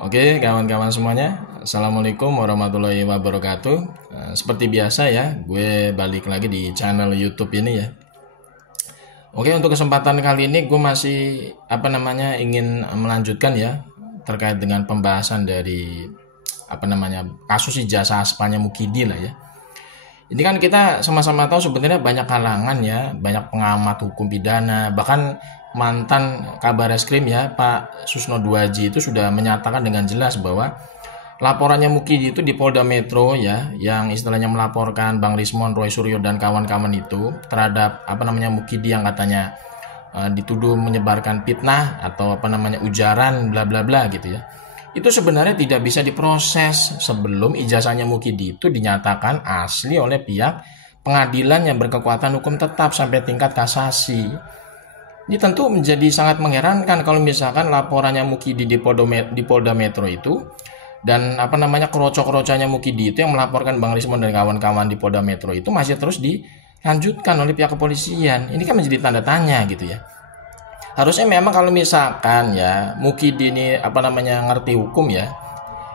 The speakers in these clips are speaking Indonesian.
Oke, kawan-kawan semuanya, Assalamualaikum warahmatullahi wabarakatuh. Seperti biasa ya, gue balik lagi di channel YouTube ini ya. Oke, untuk kesempatan kali ini gue masih ingin melanjutkan ya terkait dengan pembahasan dari kasus ijazah aspalnya Mukidi lah ya. Ini kan kita sama-sama tahu sebenarnya banyak kalangan ya, banyak pengamat hukum pidana, bahkan mantan Kabar Eskrim ya Pak Susno Duaji itu sudah menyatakan dengan jelas bahwa laporannya Mukidi itu di Polda Metro ya, yang istilahnya melaporkan Bang Rismon, Roy Suryo dan kawan-kawan itu terhadap Mukidi yang katanya dituduh menyebarkan fitnah atau ujaran bla bla bla gitu ya. Itu sebenarnya tidak bisa diproses sebelum ijazahnya Mukidi itu dinyatakan asli oleh pihak pengadilan yang berkekuatan hukum tetap sampai tingkat kasasi. Ini tentu menjadi sangat mengherankan kalau misalkan laporannya Mukidi di Polda Metro itu dan kroco-kroconya Mukidi itu yang melaporkan Bang Rismon dan kawan-kawan di Polda Metro itu masih terus dilanjutkan oleh pihak kepolisian. Ini kan menjadi tanda tanya gitu ya. Harusnya memang kalau misalkan ya Mukidi ini ngerti hukum ya,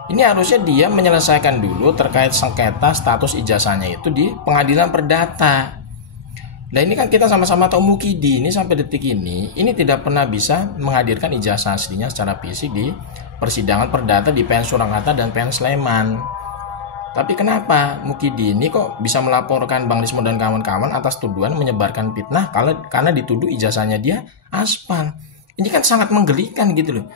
ini harusnya dia menyelesaikan dulu terkait sengketa status ijazahnya itu di pengadilan perdata. Nah ini kan kita sama-sama tahu Mukidi ini sampai detik ini tidak pernah bisa menghadirkan ijazah aslinya secara fisik di persidangan perdata di PN Surakarta dan PN Sleman. Tapi kenapa Mukidi ini kok bisa melaporkan Bang Rismon dan kawan-kawan atas tuduhan menyebarkan fitnah karena dituduh ijazahnya dia aspal. Ini kan sangat menggelikan gitu loh.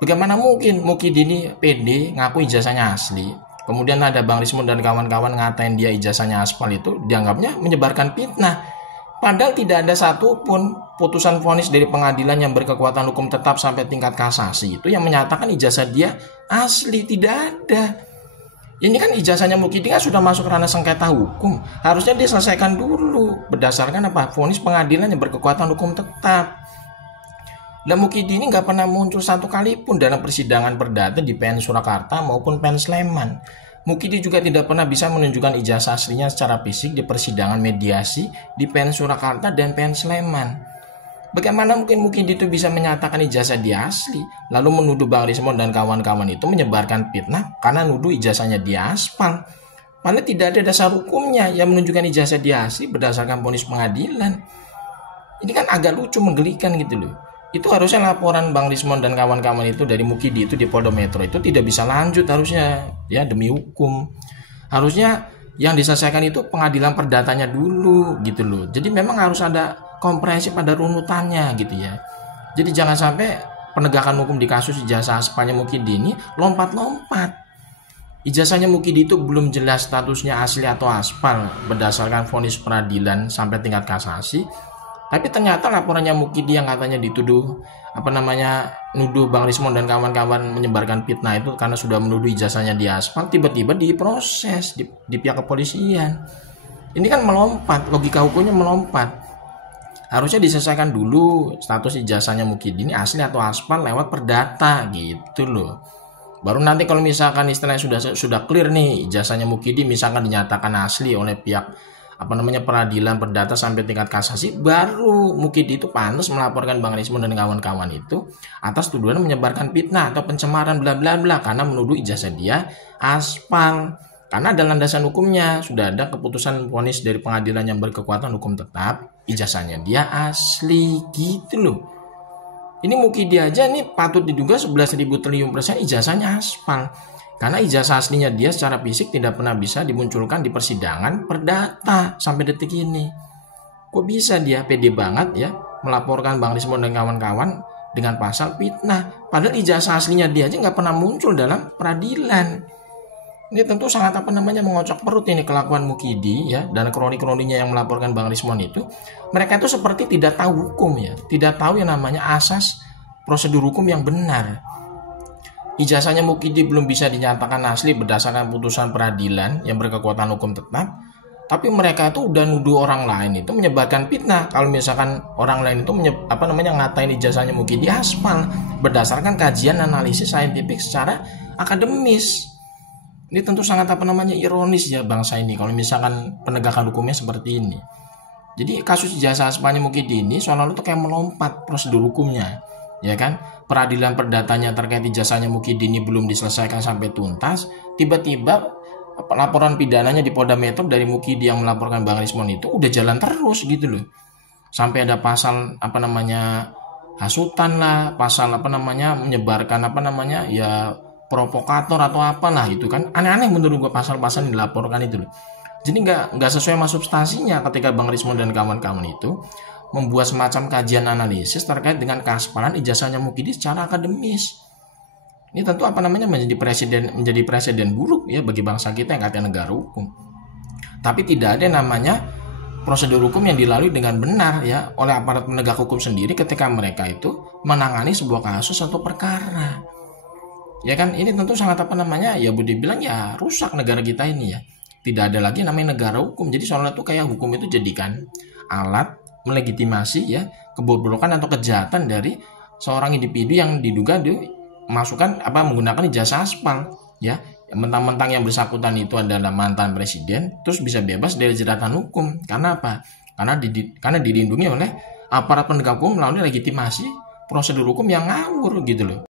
Bagaimana mungkin Mukidi ini pede ngaku ijazahnya asli, kemudian ada Bang Rismon dan kawan-kawan ngatain dia ijazahnya aspal itu dianggapnya menyebarkan fitnah. Padahal tidak ada satupun putusan vonis dari pengadilan yang berkekuatan hukum tetap sampai tingkat kasasi itu yang menyatakan ijazah dia asli, tidak ada. Ini kan ijazahnya Mukidi kan sudah masuk ranah sengketa hukum. Harusnya diselesaikan dulu berdasarkan vonis pengadilan yang berkekuatan hukum tetap. Dan Mukidi ini nggak pernah muncul satu kali pun dalam persidangan perdata di PN Surakarta maupun PN Sleman. Mukidi juga tidak pernah bisa menunjukkan ijazah aslinya secara fisik di persidangan mediasi di PN Surakarta dan PN Sleman. Bagaimana mungkin Mukidi itu bisa menyatakan ijazah dia asli, lalu menuduh Bang Rismon dan kawan-kawan itu menyebarkan fitnah karena nuduh ijazahnya dia aspal. Padahal tidak ada dasar hukumnya yang menunjukkan ijazah dia asli berdasarkan vonis pengadilan. Ini kan agak lucu, menggelikan gitu loh. Itu harusnya laporan Bang Rismon dan kawan-kawan itu dari Mukidi itu di Polda Metro itu tidak bisa lanjut harusnya ya, demi hukum. Harusnya yang diselesaikan itu pengadilan perdatanya dulu gitu loh. Jadi memang harus ada komprehensif pada runutannya gitu ya. Jadi jangan sampai penegakan hukum di kasus ijazah aspalnya Mukidi ini lompat-lompat. Ijazahnya Mukidi itu belum jelas statusnya asli atau aspal berdasarkan vonis peradilan sampai tingkat kasasi. Tapi ternyata laporannya Mukidi yang katanya dituduh nuduh Bang Rismon dan kawan-kawan menyebarkan fitnah itu karena sudah menuduh ijazahnya di aspal, tiba-tiba diproses di pihak kepolisian. Ini kan melompat, logika hukumnya melompat. Harusnya diselesaikan dulu status ijazahnya Mukidi ini asli atau aspal lewat perdata gitu loh. Baru nanti kalau misalkan istilahnya sudah clear nih ijazahnya Mukidi misalkan dinyatakan asli oleh pihak peradilan perdata sampai tingkat kasasi, baru Mukidi itu pantas melaporkan Bang Rismon dan kawan-kawan itu atas tuduhan menyebarkan fitnah atau pencemaran bla bla bla karena menuduh ijazah dia aspal. Karena dalam landasan hukumnya sudah ada keputusan vonis dari pengadilan yang berkekuatan hukum tetap, ijazahnya dia asli gitu loh. Ini Mukidi aja nih patut diduga 11.000 triliun % ijazahnya aspal. Karena ijazah aslinya dia secara fisik tidak pernah bisa dimunculkan di persidangan perdata sampai detik ini. Kok bisa dia pede banget ya melaporkan Bang Rismon dan kawan-kawan dengan pasal fitnah. Padahal ijazah aslinya dia aja nggak pernah muncul dalam peradilan. Ini tentu sangat mengocok perut ini kelakuan Mukidi ya, dan kroni-kroninya yang melaporkan Bang Rismon itu. Mereka itu seperti tidak tahu hukum ya, tidak tahu yang namanya asas prosedur hukum yang benar. Ijazahnya Mukidi belum bisa dinyatakan asli berdasarkan putusan peradilan yang berkekuatan hukum tetap, tapi mereka itu udah nuduh orang lain itu menyebarkan fitnah. Kalau misalkan orang lain itu ngatain ijazahnya Mukidi aspal berdasarkan kajian analisis saintifik secara akademis. Ini tentu sangat ironis ya bangsa ini kalau misalkan penegakan hukumnya seperti ini. Jadi kasus ijazah aspalnya Mukidi ini seolah-olah tuh kayak melompat prosedur hukumnya. ya kan? Peradilan perdatanya terkait ijazahnya Mukidin ini belum diselesaikan sampai tuntas, tiba-tiba laporan pidananya di Polda Metro dari Mukidi yang melaporkan Bang Rismon itu udah jalan terus gitu loh. Sampai ada pasal hasutan lah, pasal menyebarkan ya provokator atau apalah itu kan. Aneh-aneh menurut gua pasal-pasal yang dilaporkan itu loh. Jadi nggak sesuai sama substansinya ketika Bang Rismon dan kawan-kawan itu membuat semacam kajian analisis terkait dengan keaspalan ijazahnya Mukidi secara akademis. Ini tentu menjadi presiden buruk ya bagi bangsa kita yang katanya negara hukum. Tapi tidak ada namanya prosedur hukum yang dilalui dengan benar ya oleh aparat penegak hukum sendiri ketika mereka itu menangani sebuah kasus atau perkara. Ya kan, ini tentu sangat ya boleh dibilang ya rusak negara kita ini ya. Tidak ada lagi namanya negara hukum. Jadi soalnya tuh kayak hukum itu jadikan alat melegitimasi ya kebobrokan atau kejahatan dari seorang individu yang diduga menggunakan ijazah aspal ya. Mentang-mentang yang bersangkutan itu adalah mantan presiden terus bisa bebas dari jeratan hukum. Karena apa? Karena dilindungi oleh aparat penegak hukum melalui legitimasi prosedur hukum yang ngawur gitu loh.